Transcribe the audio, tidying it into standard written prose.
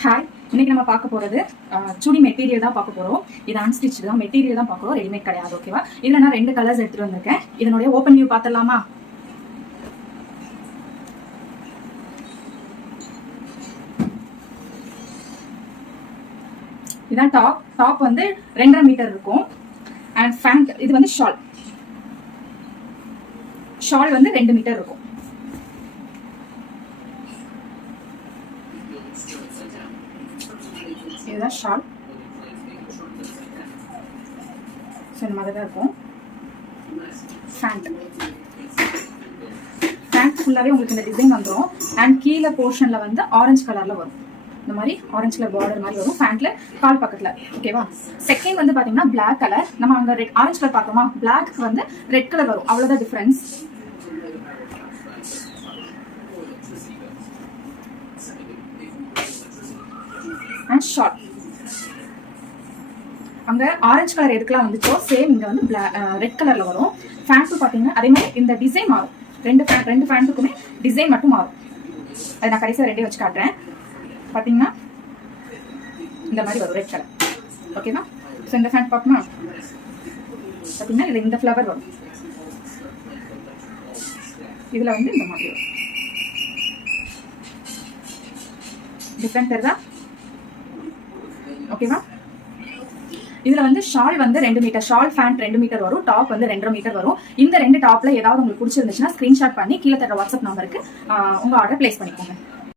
Hi, இன்னைக்கு நம்ம பார்க்க போறது சுடி மெட்டீரியல் தான் பார்க்க போறோம். இது அன்ஸ்டிச் தான், மெட்டீரியல் தான் பார்க்க போறோம், ரெடிமேட் கிடையாது. ஓகேவா? இதுல நான் 2 கலர்ஸ் எடுத்துட்டு வந்திருக்கேன். இதனுடைய ஓப்பன் வியூ பார்த்தலாமா? இதான் டாப் வந்து 2.5 மீட்டர் இருக்கும். அண்ட் ஃபேண்ட் இது வந்து ஷால் வந்து 2 மீட்டர் இருக்கும். இதுதான் ஷால். ஸோ இந்த மாதிரி தான் இருக்கும். ஃபேண்ட் ஃபுல்லாகவே உங்களுக்கு இந்த டிசைன் வந்துடும். அண்ட் கீழே போர்ஷனில் வந்து ஆரஞ்சு கலரில் வரும். இந்த மாதிரி ஆரஞ்சு கலர் பார்டர் மாதிரி வரும் ஃபேண்ட்ல கால் பக்கத்தில். ஓகேவா? செகண்ட் வந்து பார்த்தீங்கன்னா பிளாக் கலர். நம்ம அங்கே ஆரஞ்சு கலர் பார்த்தோமா, பிளாக் வந்து ரெட் கலர் வரும். அவ்வளோதான் டிஃப்ரென்ஸ். அண்ட் ஷார்ட் அங்க ஆரஞ்சு கலர் எதுக்கெல்லாம் வந்துச்சோ சேம் இங்க வந்து ரெட் கலர்ல வரும். ஃபேண்ட்டும் பாத்தீங்கன்னா அதே மாதிரி இந்த டிசைன் மாறும். ரெண்டு ஃபேண்ட்டுக்குமே டிசைன் மட்டும் மாறும். அதை நான் கடைசியாக ரெண்டே வச்சு காட்டுறேன். பாத்தீங்கன்னா இந்த மாதிரி வரும் ரெட் கலர். ஓகேவா? ஸோ இந்த ஃபேண்ட் பார்க்கணும். பாத்தீங்கன்னா இதுல இந்த ஃப்ளவர் வரும். இதுல வந்து இந்த மாதிரி வரும். டிஃப்ரெண்ட் தெரியுதா? ஓகேவா? இதுல வந்து ஷால் வந்து 2 மீட்டர், ஷால் ஃபேண்ட் 2 மீட்டர் வரும். டாப் வந்து 2.5 மீட்டர் வரும். இந்த 2 டாப்ல ஏதாவது உங்களுக்கு பிடிச்சிருந்துச்சுன்னா ஸ்கிரீன்ஷாட் பண்ணி கீழே தர வாட்ஸ்அப் நம்பருக்கு உங்க ஆர்டர் பிளேஸ் பண்ணிக்கோங்க.